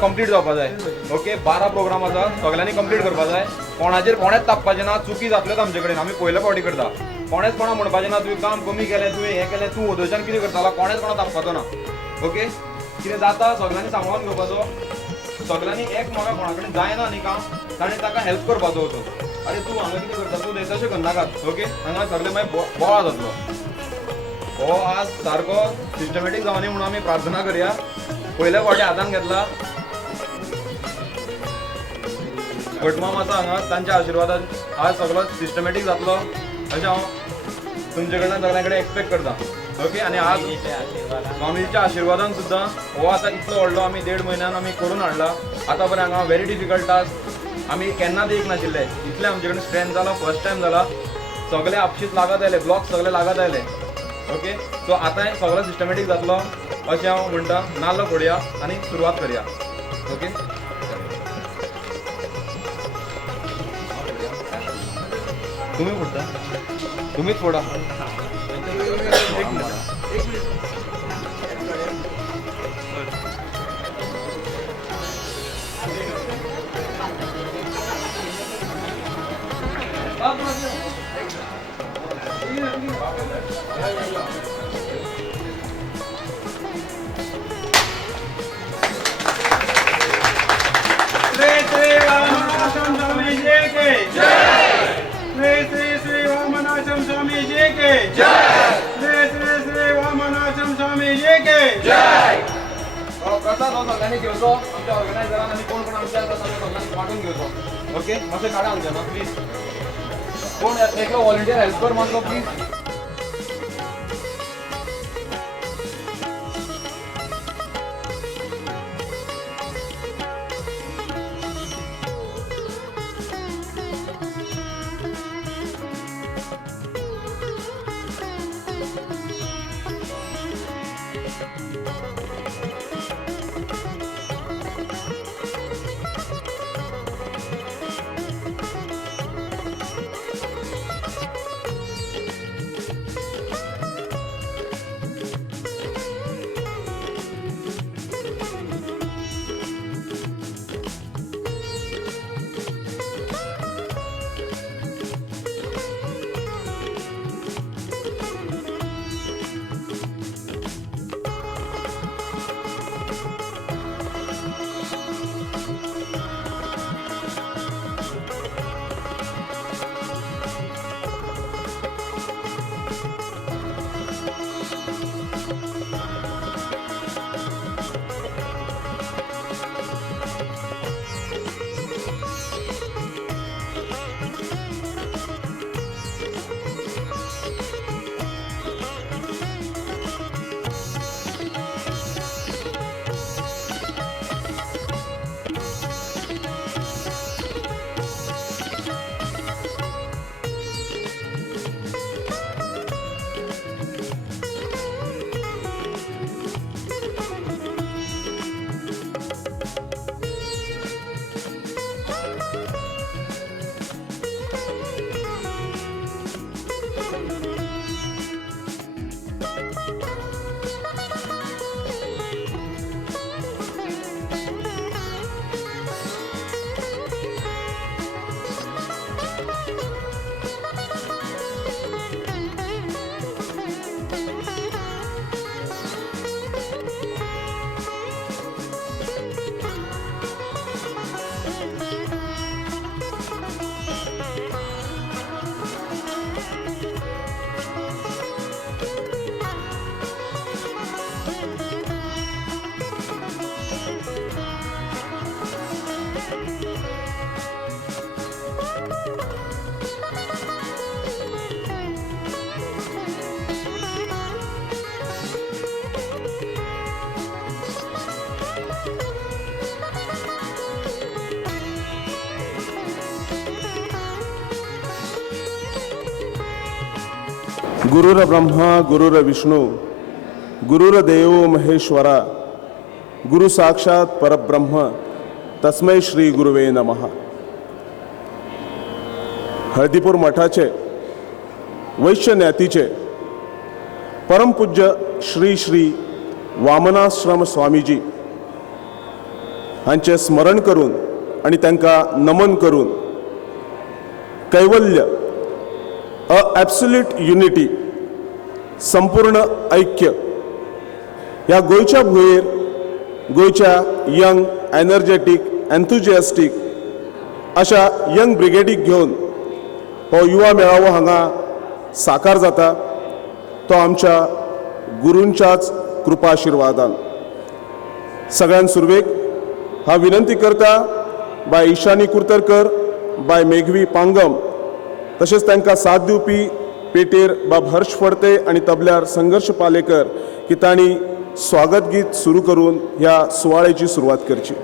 Complete जावपा जाय. Okay 12 programme आसा सगळ्यांनी कंप्लीट करपा जाय. कोणाच तापपाचें ना. चुकी जातलेच आमचे कडेन आमी पयले फावटी करता. कोणेच कोणा म्हणपाचें ना तुवें काम कमी केलें तुवें हें केलें तूं ओदोवच्यान कितें करतालो कोणेच कोणा तापपाचो ना. ओके कितें जाता सगळ्यांनी सांबाळून घेवपाचो. सगळ्यांनी एक म्हाका कोणा कडेन जायना न्ही काम ताणें ताका हेल्प करपाचो वचून. अरे तूं हांगा कितें करता तूं तशें करनाकात. ओके हांगा सगळें मागीर बोवाळ जातलो. हो आज सारको सिस्टमॅटीक जावनी म्हणून आमी प्रार्थना करया. पयल्या फावटी हातान घेतला घटमाम आसा हांगा तांच्या आशिर्वादान आज सगळो सिस्टमॅटीक जातलो अशें हांव तुमचे कडल्यान सगळ्यां कडेन एक्सपेक्ट करता. ओके आनी आज स्वामीच्या आशिर्वादान सुद्दां हो आतां इतलो व्हडलो आमी 1.5 म्हयन्यान आमी करून हाडला. आतां पर्यंत हांगा व्हेरी डिफिकल्ट टास्क आमी केन्नाच एक नाशिल्ले. इतलें आमचे कडेन स्ट्रेंथ जाला. फर्स्ट टायम जाला. सगळे आपशीच लागत आयले. ब्लॉक सगळे लागत आयले. ओके सो आतां सगळो सिस्टमॅटीक जातलो अशें हांव म्हणटा. नाल्ल फोडया आनी सुरवात करया. ओके तुम्ही फोडता तुम्हीच फोडा. प्रसाद हो सगळ्यांनी घेवचो. आमच्या ऑर्गनायझरान आनी कोण कोण आमचे आसा सगळ्यांनी वांटून घेवचो. ओके मातशें काडा हांगच्यान प्लीज. कोण एकलो व्हॉलंटियर हेल्प कर मातसो प्लीज. गुरुर्ब्रह्मा गुरुर्विष्णू गुरुर्देव महेश्वरा गुरु साक्षात परब्रह्म तस्मै श्री गुरुवे नमः. हळदीपूर मठाचे वैश्य ज्ञातीचे परमपूज्य श्री श्री वामनाश्रम स्वामीजी हांचे स्मरण करून आणि त्यांना नमन करून कैवल्य ॲब्सोल्यूट युनिटी संपूर्ण ऐक्य या गोयच्या भुयेर गोयच्या यंग एनर्जेटीक एन्थुजियास्टीक अशा यंग ब्रिगेडीक घेऊन हो युवा मेळावो हांगा साकार जाता तो आमच्या गुरूंच्याच कृपा आशिर्वादान. सगळ्यां सुरवेक हा विनंती करता बाय ईशानी कुर्तरकर, बाय मेघवी पांगम, तशेंच तांकां साथ दिवपी पेटेर बाब हर्ष फडते आणि तबल्यार संघर्ष पालेकर की तांणी स्वागत गीत सुरू करून ह्या सुवाळ्याची सुरवात करची.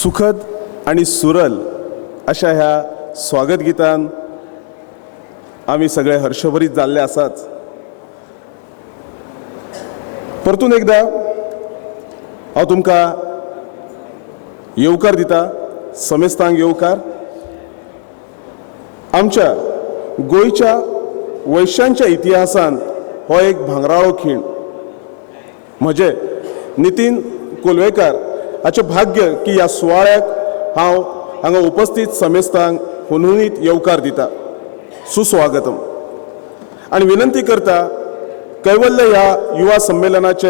सुखद आणि सुरल अशा ह्या स्वागत गीतान आम्ही सगळे हर्षभरीत जाल्ले आसात. परतून एकदा हांव तुमकां येवकार दिता, समेस्तांक येवकार. आमच्या गोंयच्या वैश्यांच्या इतिहासान हो एक भांगराळो खीण. म्हजे नितीन कोलवेकार हाचें भाग्य की ह्या सुवाळ्याक हांव हांगा उपस्थित समेस्तांक हुनहुनीत येवकार दिता. सुस्वागतम. आणि विनंती करता कैवल्य ह्या युवा संमेलनाचे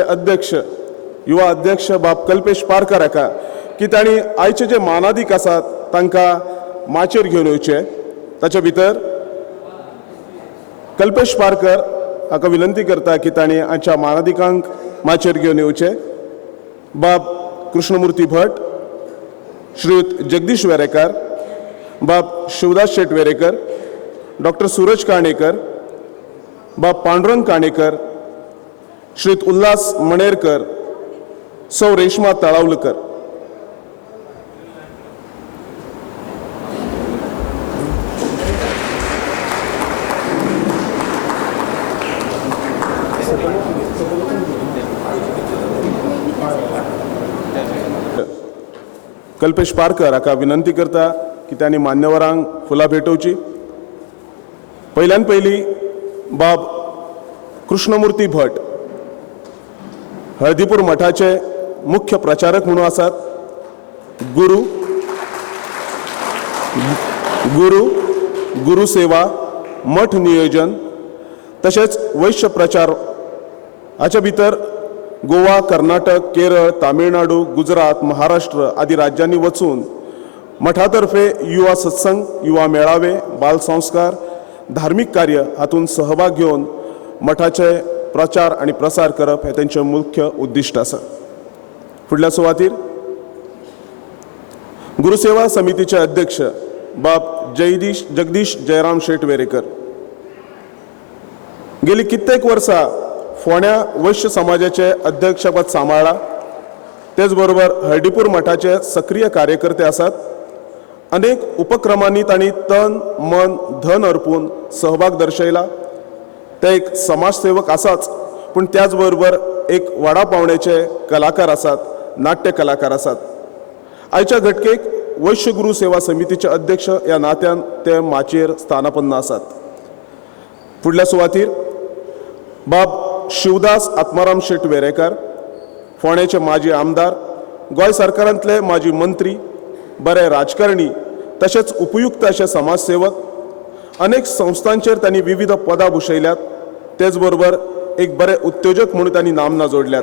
युवा अध्यक्ष बाब कल्पेश पारकर हाका की तांणी आयचे जे मानादीक आसात तांकां माचयेर घेवन येवचे. ताचे भितर कल्पेश पारकर हाका विनंती करता की तांणी आयच्या मानादिकांक माचयेर घेवन येवचे. बाब कृष्णमुर्ती भट, श्रीयुत जगदीश वेरेकार, बाब शिवदास शेट वेरेकर, डॉक्टर सूरज काणेकर, बाब पांडुरंग काणेकर, श्रीयुत उल्हास मणेरकर, सौ रेश्मा तळावलकर. कल्पेश पारकर हाका विनंती करता की त्यांनी मान्यवरांक फुलां भेटोवची. पहिल्यान पयली बाब कृष्णमुर्ती भट हळदीपूर मठाचे मुख्य प्रचारक म्हणून आसात. गुरु सेवा, मठ नियोजन तशेंच वैश्य प्रचार हाचे भितर गोवा, कर्नाटक, केरळ, तामिळनाडू, गुजरात, महाराष्ट्र आदी राज्यांनी वचून मठातर्फे युवा सत्संग, युवा मेळावे, बाल संस्कार, धार्मिक कार्य हातूंत सहभाग घेवन मठाचे प्रचार आणि प्रसार करप हे त्यांचे मुख्य उद्दिष्ट आसा. फुडल्या सुवातेर गुरुसेवा समितीचे अध्यक्ष बाब जगदीश जयराम शेट वेरेकर गेली कित्येक वर्सां फोंड्या वैश्य समाजाचे अध्यक्षपद सांबाळ्ळा. तेच बरोबर हळदीपूर मठाचे सक्रिय कार्यकर्ते आसात. अनेक उपक्रमांनी तांणी तन मन धन अर्पून सहभाग दर्शयला. ते एक समाजसेवक आसाच, पूण त्याच बरोबर एक व्हडा पावण्याचे कलाकार आसात, नाट्य कलाकार आसात. आयच्या घटकेक वैश्य गुरु सेवा समितीचे अध्यक्ष ह्या नात्यान ते माचयेर स्थानापन्न आसात. फुडल्या सुवातेर बाब शिवदास आत्माराम शेट वेरेकार, फोंडेचे माजी आमदार, गोंय सरकारांतले माजी मंत्री, बरे राजकारणी तशेंच उपयुक्त अशे समाजसेवक. अनेक संस्थांचेर तांणी विविध पदां भुशयल्यात. तेच बरोबर एक बरे उद्योजक म्हणून तांणी नामना जोडल्यात.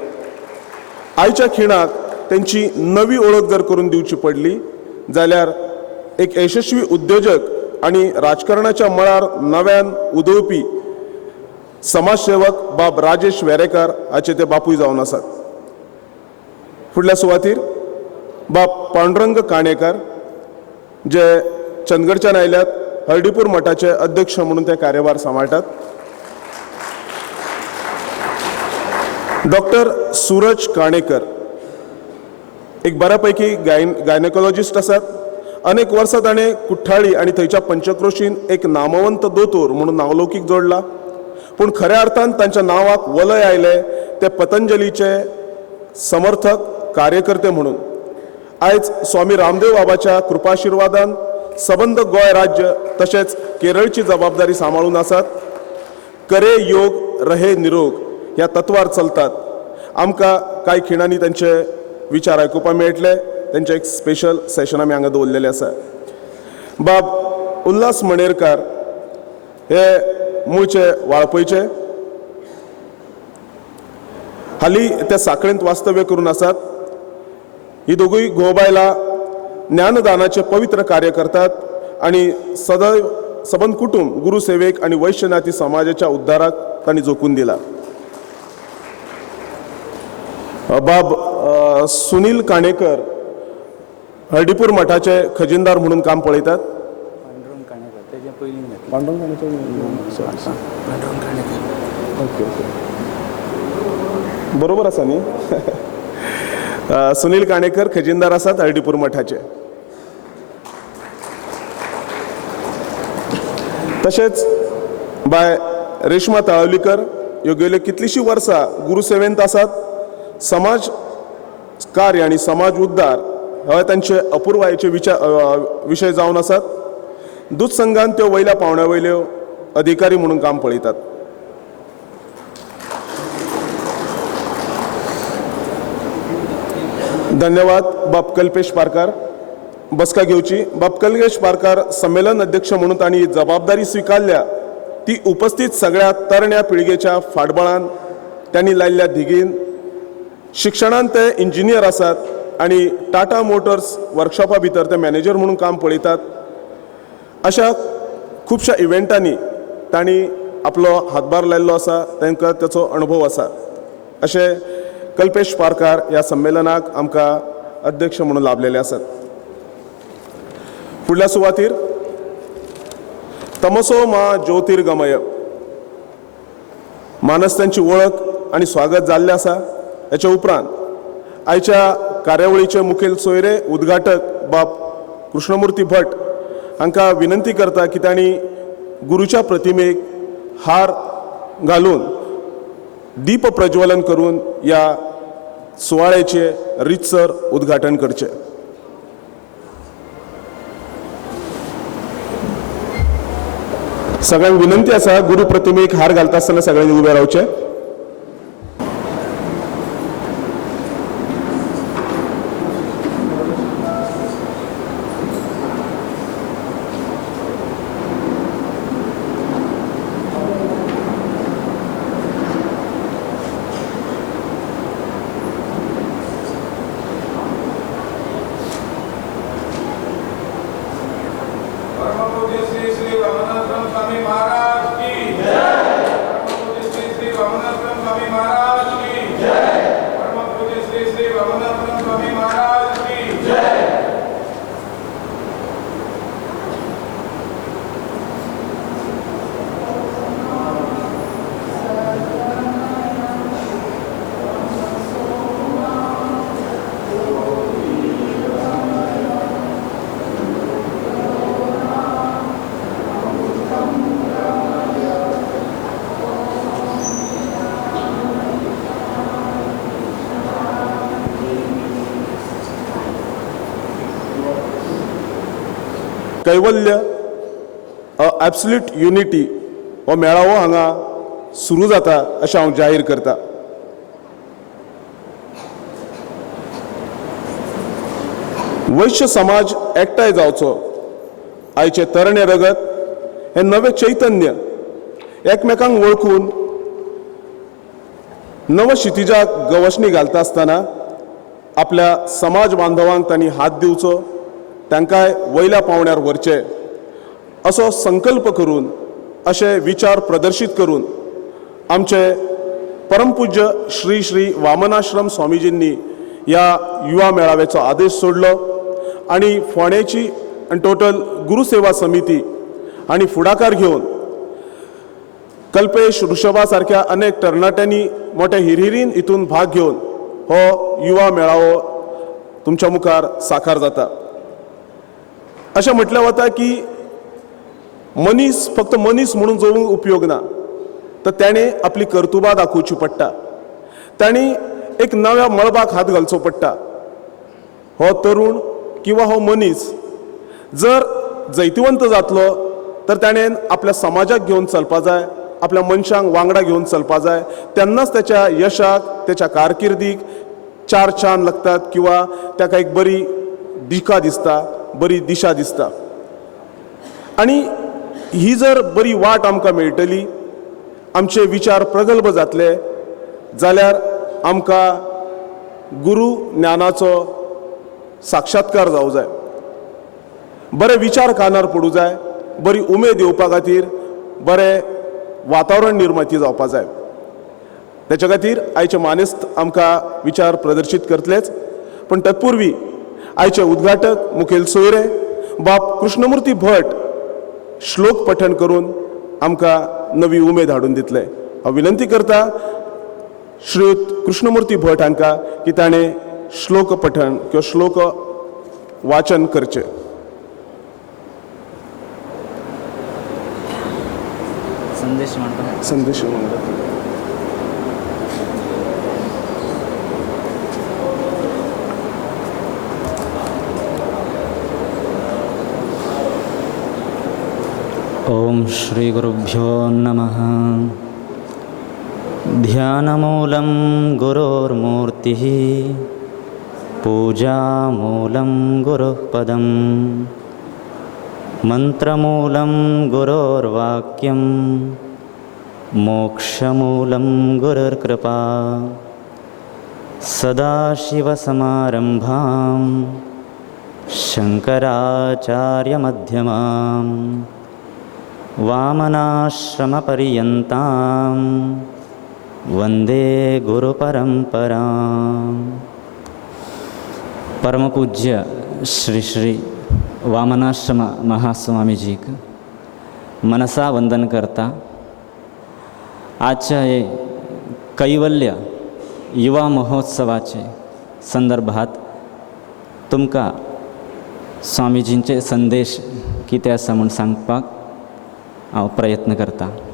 आयच्या खिणाक त्यांची नवी ओळख जर करून दिवची पडली जाल्यार एक यशस्वी उद्योजक आणि राजकारणाच्या मळार नव्यान उदोवपी समाजसेवक बाब राजेश वेरेकार हाचे ते बापूय जावन आसात. फुडल्या सुवातेर बाब पांडुरंग काणेकर जे चंदगडच्यान आयल्यात, हळदीपूर मठाचे अध्यक्ष म्हणून ते कार्यभार सांबाळटात. डॉक्टर सूरज काणेकर एक बऱ्यापैकी गायनेकोलॉजिस्ट आसात. अनेक वर्सां ताणें कुठ्ठाळी आणि थंयच्या पंचक्रोशीन एक नामवंत दोतोर म्हणून नावलौकीक जोडला. पूण खऱ्या अर्थान तांच्या नावाक वलय आयले ते पतंजलीचे समर्थक कार्यकर्ते म्हणून. आयज स्वामी रामदेव बाबाच्या कृपाशिर्वादान सबंद गोंय राज्य तशेंच केरळची जबाबदारी सांबाळून आसात. करे योग रहे निरोग ह्या तत्वार चलतात. आमकां कांय खिणांनी तांचे विचार आयकुपाक मेळटले. तांचे एक स्पेशल सेशन आमी हांगा दवरलेलें आसा. बाब उल्हास मणेरकार हे मूळचे वाळपयचे, हालीं ते सांखळेंत वास्तव्य करून आसात. ही दोगूय घोव बायलां ज्ञानदानाचे पवित्र कार्य करतात आणि सदैव सबंद कुटुंब गुरुसेवेक आणि वैश्यनाथी समाजाच्या उद्धाराक तांणी झोकून दिला. बाब सुनील काणेकर हळदीपूर मठाचे खजिनदार म्हणून काम पळयतात. बरोबर आसा न्ही. सुनील काणेकर खजिनदार आसात हळदीपूर मठाचे. तशेंच बाय रेश्मा तळावलीकर ह्यो गेल्यो कितलींशीं वर्सां गुरुसेवेंत आसात. समाज कार्य आणि समाज उद्धार हे तांचे अपूर्वायेचे विषय जावन आसात. दूध संघान त्यो वयल्या पावण्या वयल्यो अधिकारी म्हणून काम पळयतात. धन्यवाद बाब कल्पेश पारकार. बसका घेवची. बाब कल्पेश पारकार संमेलन अध्यक्ष म्हणून तांणी जबाबदारी स्वीकारल्या ती उपस्थित सगळ्या तरण्या पिळगेच्या फाटबळान त्यांनी लायल्ल्या दिगीन शिक्षणांत ते इंजिनियर आसात आणि टाटा मोटर्स वर्कशॉपा भितर ते मॅनेजर म्हणून काम पळयतात. अशा खुबशा इव्हेंटांनी तांणी आपलो हातभार लायल्लो आसा. तांकां ताचो अनुभव आसा. अशें कल्पेश पारकार ह्या संमेलनाक आमकां अध्यक्ष म्हणून लाभलेले आसात. फुडल्या सुवातेर तमसो मा ज्योतिर्गमय मानस त्यांची वळख आणि स्वागत जाल्लें आसा. हेच्या उपरांत आयच्या कार्यावळीचे मुखेल सोयरे उद्घाटक बाब कृष्णमुर्ती भट हांकां विनंती करता की तांणी गुरूच्या प्रतिमेक हार घालून दीप प्रज्वलन करून ह्या सुवाळ्याचे रितसर उद्घाटन करचें. सगळ्यांक विनंती आसा गुरू प्रतिमेक हार घालता आसतना सगळ्यांनी उबे रावचे. कैवल्य ॲब्सोल्यूट युनिटी हो मेळावो हांगा सुरू जाता अशें हांव जाहीर करता. वैश्य समाज एकठांय जावचो. आयचे तरणे रगत हे नवे चैतन्य एकमेकांक वळखून नव क्षितिजाक गवसणी घालता आसतना आपल्या समाज बांधवांक तांणी हात दिवचो. तांकांय वयल्या पावण्यार व्हरचे असो संकल्प करून अशे विचार प्रदर्शीत करून आमचे परमपूज्य श्री श्री वामनाश्रम स्वामीजींनी ह्या युवा मेळाव्याचो आदेश सोडलो आणि फोंडेची टोटल गुरुसेवा समिती आणि फुडाकार घेवन कल्पेश ऋषभा सारख्या अनेक तरणाट्यांनी मोठ्या हिरिरीन हितून भाग घेवन हो युवा मेळावो तुमच्या मुखार साकार जाता. अशें म्हटलें वता की मनीस फक्त मनीस म्हणून जगूंक उपयोग ना, तर ताणें आपली कर्तुबा दाखोवची पडटा. तांणी एक नव्या मळबाक हात घालचो पडटा. हो तरुण किंवा हो मनीस जर जैतिवंत जातलो तर ताणें आपल्या समाजाक घेवन चलपा जाय, आपल्या मनशांक वांगडा घेवन चलपा जाय. तेन्नाच त्याच्या यशाक, त्याच्या कारकिर्दीक चार चान लागतात किंवा ताका एक बरी दिका दिसता, बरी दिशा दिसता. आणि ही जर बरी वाट आमकां मेळटली, आमचे विचार प्रगल्भ जातले जाल्यार आमकां गुरू ज्ञानाचो साक्षात्कार जावं जाय. बरे विचार कानार पडूं जाय, बरी उमेद येवपा खातीर बरें वातावरण निर्माती जावपा जाय. त्याच्या खातीर आयचे मानेस्त आमकां विचार प्रदर्शीत करतलेच. पण तत्पूर्वी आयचे उद्घाटक मुखेल सोयरे बाब कृष्णमुर्ती भट श्लोक पठण करून आमकां नवी उमेद हाडून दितले. हांव विनंती करता श्रीयुत कृष्णमुर्ती भट हांकां की ताणें श्लोक पठण किंवा श्लोक वाचन करचें. संदेश म्हणतो. संदेश ओम श्री गुरुभ्यो नमः. ध्यानमूलं गुरोर्मूर्तिः पूजामूलं गुरुः पदं मंत्रमूलं गुरोर्वाक्यं मोक्षमूलं गुरुर्कृपा. सदाशिवसमारम्भां शङ्कराचार्यमध्यमाम् वामनाश्रमपर्यन्तां वंदे गुरुपरंपराम्. परमपूज्य श्री श्री वामनाश्रम महास्वामीजी का मनसा वंदन करता आजच्या हे कैवल्य युवा महोत्सवाचे संदर्भात तुमका स्वामीजींचे संदेश कितें आसा म्हूण सांगपाक हांव प्रयत्न करता.